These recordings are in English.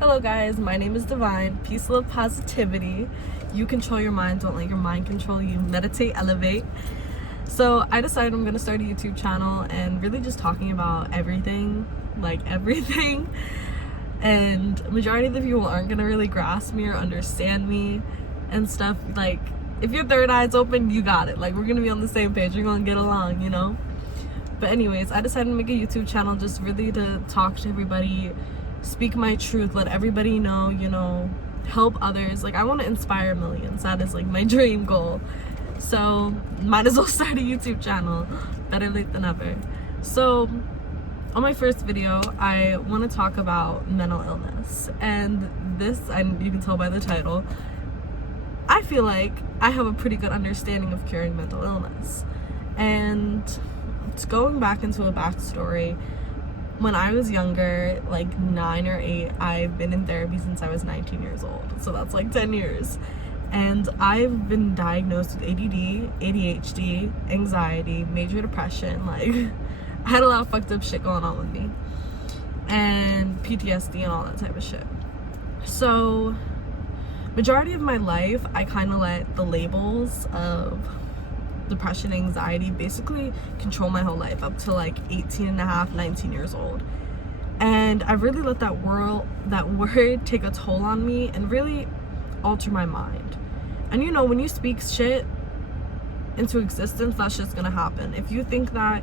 Hello guys, my name is Divine. Peace, love, positivity. You control your mind, don't let your mind control you. Meditate, elevate. So I decided I'm gonna start a YouTube channel and really just talking about everything, like everything. And majority of the people aren't gonna really grasp me or understand me and stuff. Like, if your third eye's open, you got it. Like, we're gonna be on the same page, we're gonna get along, you know? But anyways, I decided to make a YouTube channel just really to talk to everybody, speak my truth, let everybody know, you know, help others. Like, I want to inspire millions. That is like my dream goal. So might as well start a YouTube channel. Better late than never. So on my first video, I want to talk about mental illness. And this, and you can tell by the title, I feel like I have a pretty good understanding of curing mental illness. And it's going back into a backstory. When I was younger, like 9 or 8, I've been in therapy since I was 19 years old. So that's like 10 years. And I've been diagnosed with ADD, ADHD, anxiety, major depression. Like, I had a lot of fucked up shit going on with me. And PTSD and all that type of shit. So, majority of my life, I kind of let the labels of depression, anxiety basically control my whole life up to like 18 and a half, 19 years old. And I really let that word take a toll on me and really alter my mind. And you know, when you speak shit into existence, that shit's gonna happen. If you think that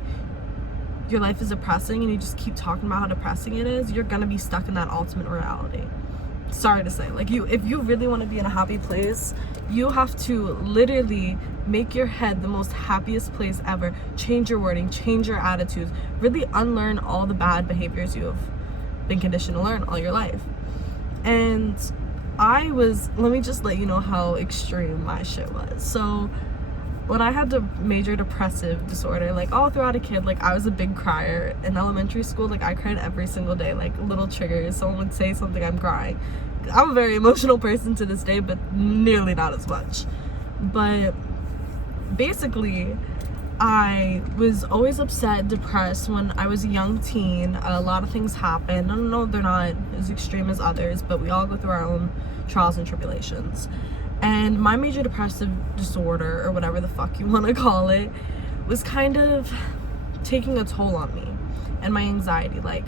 your life is depressing and you just keep talking about how depressing it is, you're gonna be stuck in that ultimate reality. Sorry to say, like, if you really want to be in a happy place, you have to literally make your head the most happiest place ever. Change your wording, change your attitudes, really unlearn all the bad behaviors you have been conditioned to learn all your life. And let me just let you know how extreme my shit was. So when I had the major depressive disorder, like all throughout a kid, like I was a big crier in elementary school. Like I cried every single day, like little triggers. Someone would say something, I'm crying. I'm a very emotional person to this day, but nearly not as much. But basically, I was always upset, depressed when I was a young teen. A lot of things happened. I don't know, they're not as extreme as others, but we all go through our own trials and tribulations. And my major depressive disorder, or whatever the fuck you want to call it, was kind of taking a toll on me and my anxiety. Like,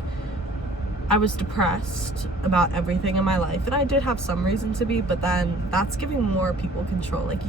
I was depressed about everything in my life, and I did have some reason to be, but then that's giving more people control. Like,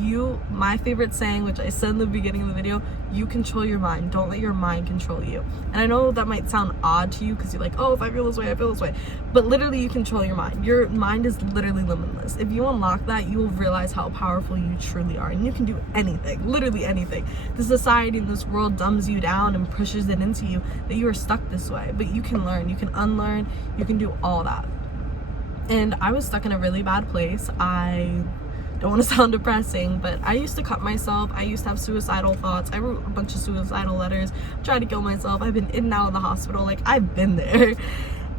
my favorite saying, which I said in the beginning of the video, you control your mind, don't let your mind control you. And I know that might sound odd to you because you're like, oh, if I feel this way, I feel this way, but literally you control your mind. Your mind is literally limitless. If you unlock that, you will realize how powerful you truly are, and you can do anything, literally anything. The society in this world dumbs you down and pushes it into you that you are stuck this way, but you can learn, you can unlearn, you can do all that. And I was stuck in a really bad place. I don't want to sound depressing, but I used to cut myself. I used to have suicidal thoughts. I wrote a bunch of suicidal letters, tried to kill myself. I've been in and out of the hospital. Like, I've been there.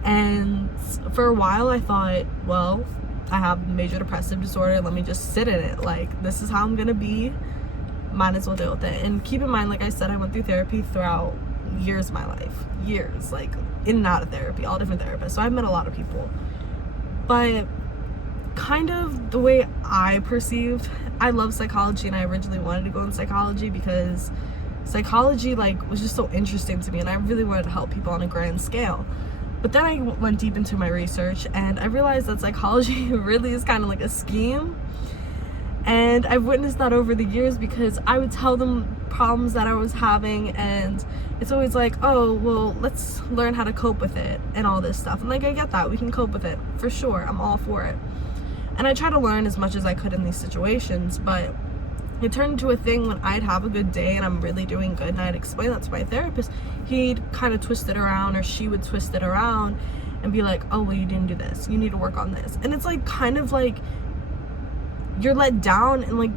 And for a while I thought, well, I have major depressive disorder, let me just sit in it. Like, this is how I'm gonna be, might as well deal with it. And keep in mind, like I said, I went through therapy throughout years of my life. Years, like in and out of therapy, all different therapists. So I've met a lot of people. But kind of the way I perceived, I love psychology, and I originally wanted to go in psychology because psychology, like, was just so interesting to me, and I really wanted to help people on a grand scale. But then I went deep into my research, and I realized that psychology really is kind of like a scheme. And I've witnessed that over the years because I would tell them problems that I was having, and it's always like, oh, well, let's learn how to cope with it and all this stuff. And like, I get that, we can cope with it for sure, I'm all for it. And I try to learn as much as I could in these situations, but it turned into a thing when I'd have a good day and I'm really doing good, and I'd explain that to my therapist, he'd kind of twist it around, or she would twist it around and be like, oh, well, you didn't do this, you need to work on this. And it's like, kind of like, you're let down and like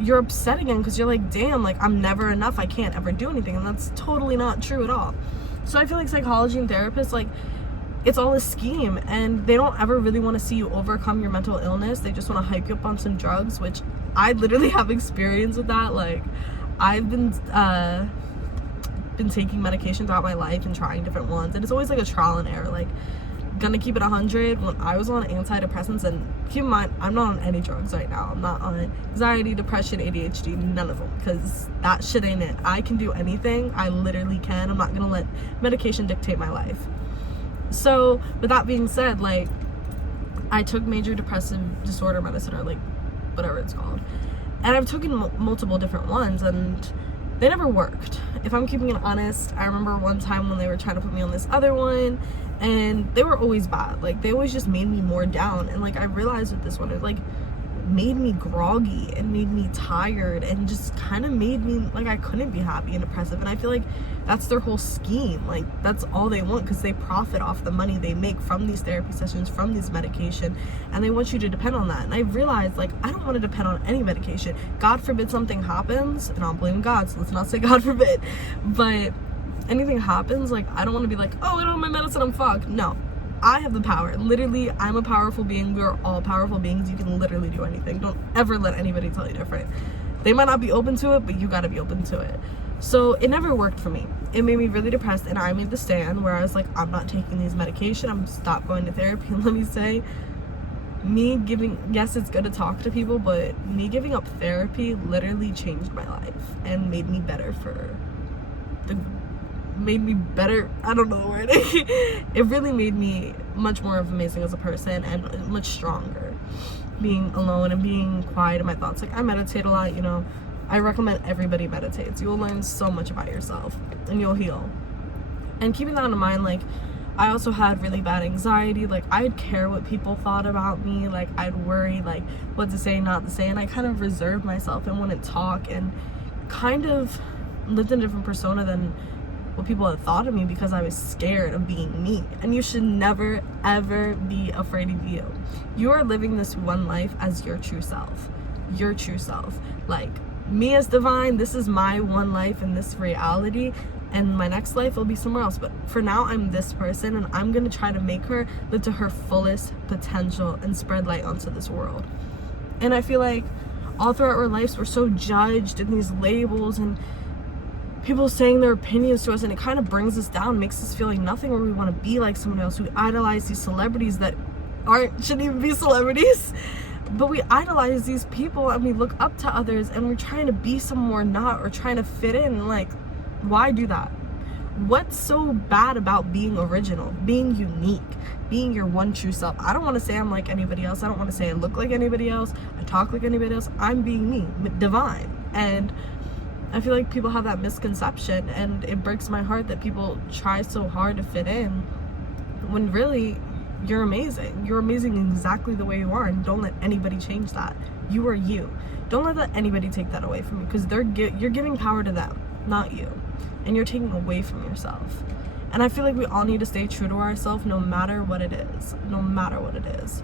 you're upset again because you're like, damn, like I'm never enough, I can't ever do anything. And that's totally not true at all. So I feel like psychology and therapists, like, it's all a scheme, and they don't ever really want to see you overcome your mental illness. They just want to hype you up on some drugs, which I literally have experience with that. Like, I've been taking medication throughout my life and trying different ones, and it's always like a trial and error. Like, gonna keep it 100, when I was on antidepressants, and keep in mind, I'm not on any drugs right now. I'm not on anxiety, depression, ADHD, none of them, because that shit ain't it. I can do anything. I literally can. I'm not gonna let medication dictate my life. So with that being said, like, I took major depressive disorder medicine, or like whatever it's called, and I've taken multiple different ones, and they never worked. If I'm keeping it honest, I remember one time when they were trying to put me on this other one, and they were always bad. Like, they always just made me more down. And like, I realized with this one, it like made me groggy and made me tired, and just kind of made me like I couldn't be happy and depressive. And I feel like that's their whole scheme. Like, that's all they want, because they profit off the money they make from these therapy sessions, from this medication, and they want you to depend on that. And I realized, like, I don't want to depend on any medication. God forbid something happens, and I'll blame God, so let's not say God forbid, but anything happens, like, I don't want to be like, oh, I don't have my medicine, I'm fucked. No, I have the power. Literally, I'm a powerful being. We are all powerful beings. You can literally do anything. Don't ever let anybody tell you different. They might not be open to it, but you got to be open to it. So it never worked for me. It made me really depressed, and I made the stand where I was like, I'm not taking these medication. I'm stop going to therapy. And let me say, yes, it's good to talk to people, but me giving up therapy literally changed my life and made me better I don't know the word. It really made me much more amazing as a person, and much stronger being alone and being quiet in my thoughts. Like, I meditate a lot, you know. I recommend everybody meditates. You will learn so much about yourself, and you'll heal. And keeping that in mind, like, I also had really bad anxiety. Like, I'd care what people thought about me. Like, I'd worry, like, what to say, not to say, and I kind of reserved myself and wouldn't talk, and kind of lived in a different persona than what people had thought of me, because I was scared of being me. And you should never ever be afraid of you. You are living this one life as your true self. Your true self. Like, me as divine, this is my one life in this reality, and my next life will be somewhere else. But for now, I'm this person, and I'm gonna try to make her live to her fullest potential and spread light onto this world. And I feel like all throughout our lives, we're so judged in these labels and people saying their opinions to us, and it kind of brings us down, makes us feel like nothing, or we want to be like someone else. We idolize these celebrities that shouldn't even be celebrities, but we idolize these people, and we look up to others, and we're trying to be someone we're not, or trying to fit in. Like, why do that? What's so bad about being original, being unique, being your one true self? I don't want to say I'm like anybody else. I don't want to say I look like anybody else, I talk like anybody else. I'm being me, divine. And I feel like people have that misconception, and it breaks my heart that people try so hard to fit in, when really you're amazing. You're amazing exactly the way you are, and don't let anybody change that. You are you. Don't let anybody take that away from you, because you're giving power to them, not you, and you're taking away from yourself. And I feel like we all need to stay true to ourselves, no matter what it is.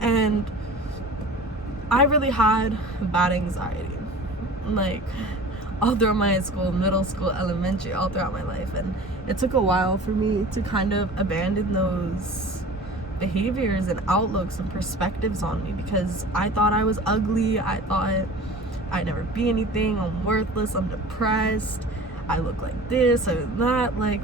And I really had bad anxiety, like, all throughout my high school, middle school, elementary, all throughout my life. And it took a while for me to kind of abandon those behaviors and outlooks and perspectives on me, because I thought I was ugly. I thought I'd never be anything. I'm worthless. I'm depressed. I look like this or that. Like,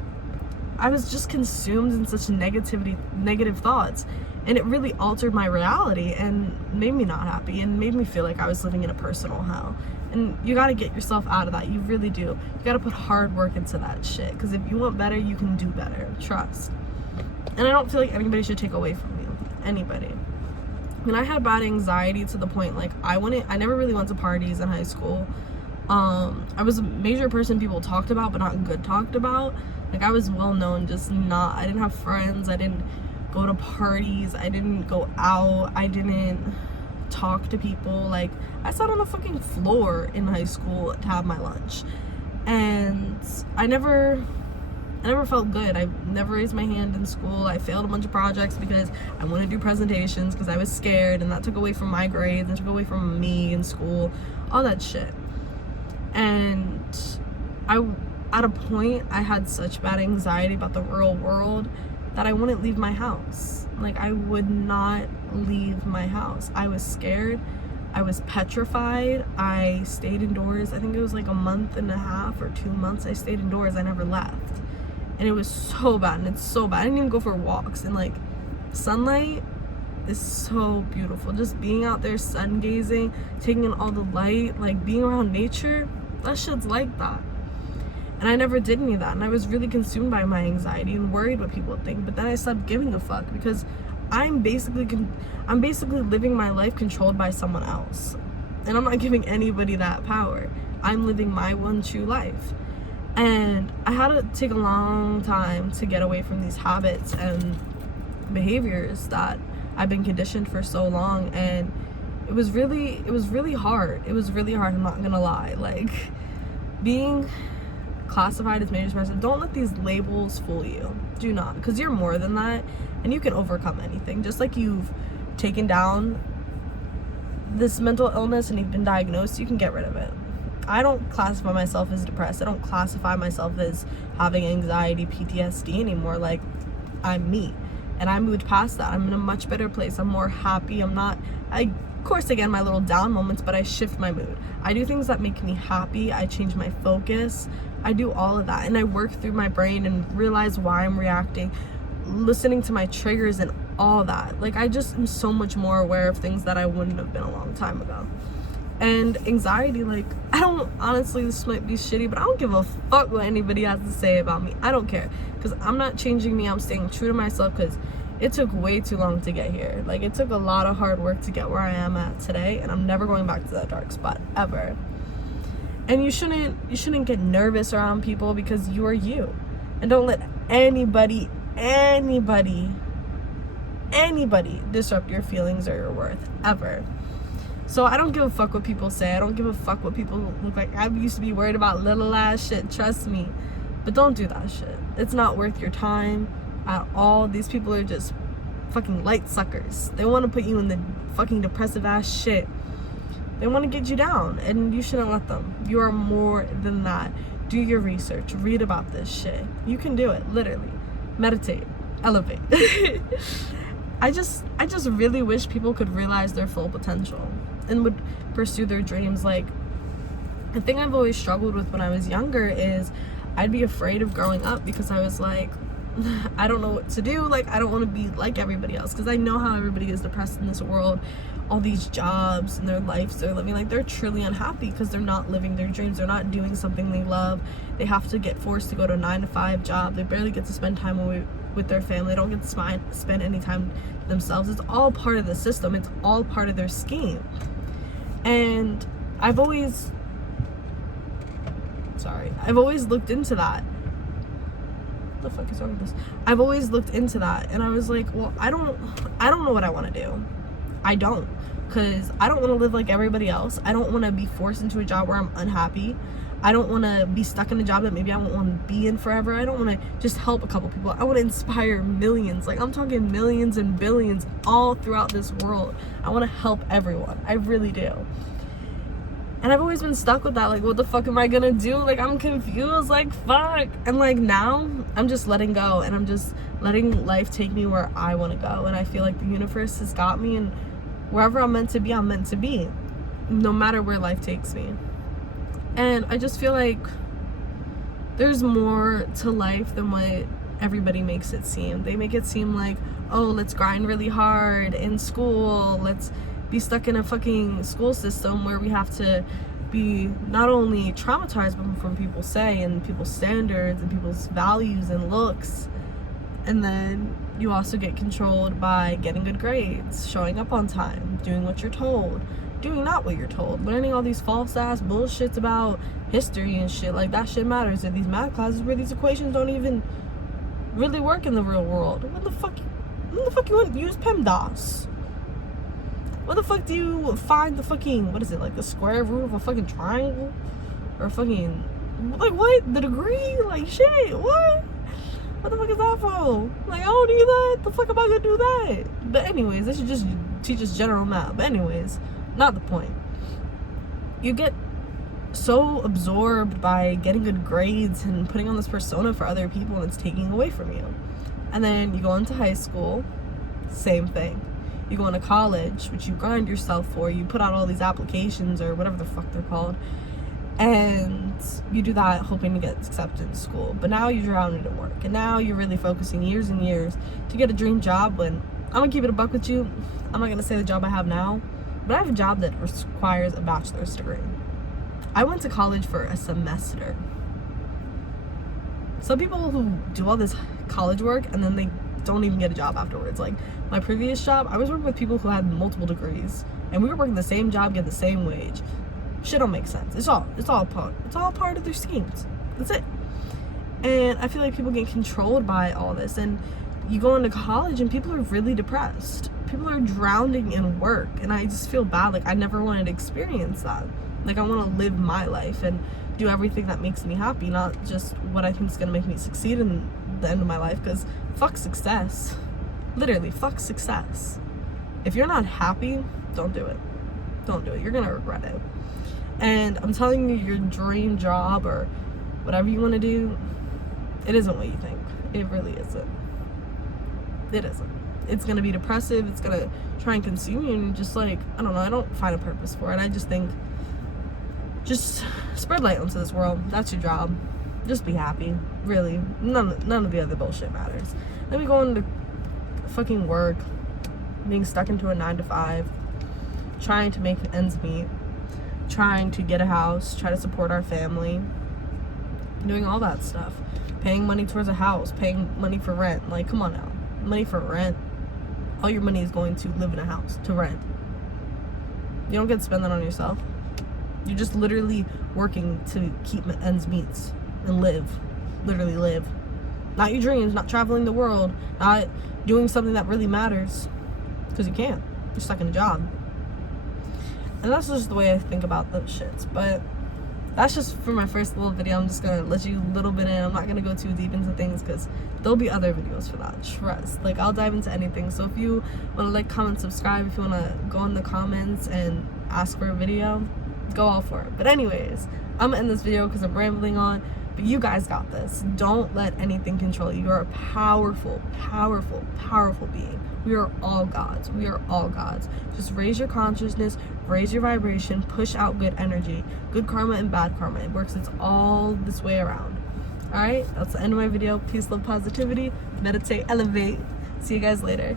I was just consumed in such negative thoughts. And it really altered my reality and made me not happy, and made me feel like I was living in a personal hell. And you gotta get yourself out of that. You really do. You gotta put hard work into that shit, because if you want better, you can do better. Trust. And I don't feel like anybody should take away from you. Anybody. When I had bad anxiety to the point, like, I never really went to parties in high school. I was a major person people talked about, but not good talked about. Like, I was well known, just not. I didn't have friends. I didn't go to parties. I didn't go out. I didn't talk to people. Like, I sat on the fucking floor in high school to have my lunch, and I never felt good. I never raised my hand in school. I failed a bunch of projects because I wanted to do presentations, because I was scared, and that took away from my grades and took away from me in school, all that shit. And at a point, I had such bad anxiety about the real world that I wouldn't leave my house. Like, I would not leave my house. I was scared. I was petrified. I stayed indoors. I think it was like a month and a half or 2 months I stayed indoors. I never left. And it was so bad, and it's so bad. I didn't even go for walks. And like, sunlight is so beautiful. Just being out there sun gazing, taking in all the light, like being around nature, that shit's like that. And I never did any of that, and I was really consumed by my anxiety and worried what people would think. But then I stopped giving a fuck, because I'm basically living my life controlled by someone else, and I'm not giving anybody that power. I'm living my one true life. And I had to take a long time to get away from these habits and behaviors that I've been conditioned for so long. And it was really hard. It was really hard, I'm not gonna lie. Like, being classified as major depressive, don't let these labels fool you. Do not, because you're more than that, and you can overcome anything. Just like you've taken down this mental illness and you've been diagnosed, you can get rid of it. I don't classify myself as depressed. I don't classify myself as having anxiety, PTSD anymore. Like, I'm me, and I moved past that. I'm in a much better place. I'm more happy. Of course, again, my little down moments, but I shift my mood. I do things that make me happy. I change my focus. I do all of that, and I work through my brain and realize why I'm reacting, listening to my triggers and all that. Like, I just am so much more aware of things that I wouldn't have been a long time ago. And anxiety, like, I don't, honestly, this might be shitty, but I don't give a fuck what anybody has to say about me. I don't care, because I'm not changing me. I'm staying true to myself, because it took way too long to get here. Like, it took a lot of hard work to get where I am at today, and I'm never going back to that dark spot, ever. And you shouldn't get nervous around people, because you are you. And don't let anybody disrupt your feelings or your worth, ever. So I don't give a fuck what people say. I don't give a fuck what people look like. I used to be worried about little ass shit, trust me. But don't do that shit. It's not worth your time at all. These people are just fucking light suckers. They want to put you in the fucking depressive ass shit. They want to get you down, and you shouldn't let them. You are more than that. Do your research. Read about this shit. You can do it, literally. Meditate. Elevate. I just really wish people could realize their full potential and would pursue their dreams. Like, the thing I've always struggled with when I was younger is I'd be afraid of growing up, because I was like, I don't know what to do. Like, I don't want to be like everybody else, because I know how everybody is depressed in this world. All these jobs and their lives they're living, like, they're truly unhappy because they're not living their dreams. They're not doing something they love. They have to get forced to go to a 9-to-5 job. They barely get to spend time with their family. They don't get to spend any time themselves. It's all part of the system. It's all part of their scheme. And I've always looked into that. What the fuck is wrong with this? I've always looked into that, and I was like, well, I don't know what I want to do. I don't, because I don't want to live like everybody else. I don't want to be forced into a job where I'm unhappy. I don't want to be stuck in a job that maybe I won't want to be in forever. I don't want to just help a couple people. I want to inspire millions. Like, I'm talking millions and billions all throughout this world. I want to help everyone. I really do. And I've always been stuck with that. Like, what the fuck am I gonna do? Like, I'm confused. Like, fuck. And like, now I'm just letting go, and I'm just letting life take me where I want to go. And I feel like the universe has got me, and wherever I'm meant to be, I'm meant to be, no matter where life takes me. And I just feel like there's more to life than what everybody makes it seem. They make it seem like, oh, let's grind really hard in school. Let's be stuck in a fucking school system where we have to be not only traumatized from people's say and people's standards and people's values and looks, and then you also get controlled by getting good grades, showing up on time, doing what you're told, doing not what you're told, learning all these false ass bullshits about history and shit. Like, that shit matters in these math classes where these equations don't even really work in the real world. When the fuck you want to use PEMDAS? What the fuck do you find the fucking, what is it, like the square root of a fucking triangle? Or fucking, like, what? The degree? Like, shit, what? What the fuck is that for? Like, I don't need that. The fuck am I gonna do that? But anyways, they should just teach us general math. But anyways, not the point. You get so absorbed by getting good grades and putting on this persona for other people, and it's taking away from you. And then you go into high school, same thing. You go into college, which you grind yourself for. You put out all these applications or whatever the fuck they're called, and you do that hoping to get accepted in school. But now you're drowning in work, and now you're really focusing years and years to get a dream job when I'm gonna keep it a buck with you. I'm not gonna say the job I have now, but I have a job that requires a bachelor's degree. I went to college for a semester. Some people who do all this college work and then they don't even get a job afterwards. Like my previous job, I was working with people who had multiple degrees, and we were working the same job, get the same wage. Shit don't make sense. It's all part of their schemes. That's it. And I feel like people get controlled by all this, and you go into college and people are really depressed. People are drowning in work, and I just feel bad. Like I never wanted to experience that. Like I want to live my life and do everything that makes me happy, not just what I think is gonna make me succeed in the end of my life, because fuck success. Literally, fuck success. If you're not happy, don't do it. Don't do it. You're gonna regret it. And I'm telling you, your dream job or whatever you want to do, it isn't what you think. It really isn't. It isn't. It's gonna be depressive. It's gonna try and consume you, and just like, I don't know, I don't find a purpose for it. I just think, just spread light onto this world. That's your job. Just be happy. Really, none of the other bullshit matters. Then we go into fucking work, being stuck into a 9-to-5, trying to make ends meet, trying to get a house, try to support our family, doing all that stuff, paying money towards a house, paying money for rent. Like, come on now, money for rent. All your money is going to live in a house, to rent. You don't get to spend that on yourself. You're just literally working to keep ends meet and live. Literally live. Not your dreams, not traveling the world, not doing something that really matters, because you can't. You're stuck in a job. And that's just the way I think about those shits. But that's just for my first little video. I'm just gonna let you a little bit in. I'm not gonna go too deep into things, because there'll be other videos for that. Trust. Like, I'll dive into anything. So if you want to like, comment, subscribe, if you want to go in the comments and ask for a video, go all for it. But anyways, I'm gonna end this video because I'm rambling on. But you guys got this. Don't let anything control you. You're a powerful, powerful, powerful being. We are all gods. We are all gods. Just raise your consciousness, raise your vibration, push out good energy, good karma and bad karma. It works. It's all this way around. All right, that's the end of my video. Peace, love, positivity. Meditate, elevate. See you guys later.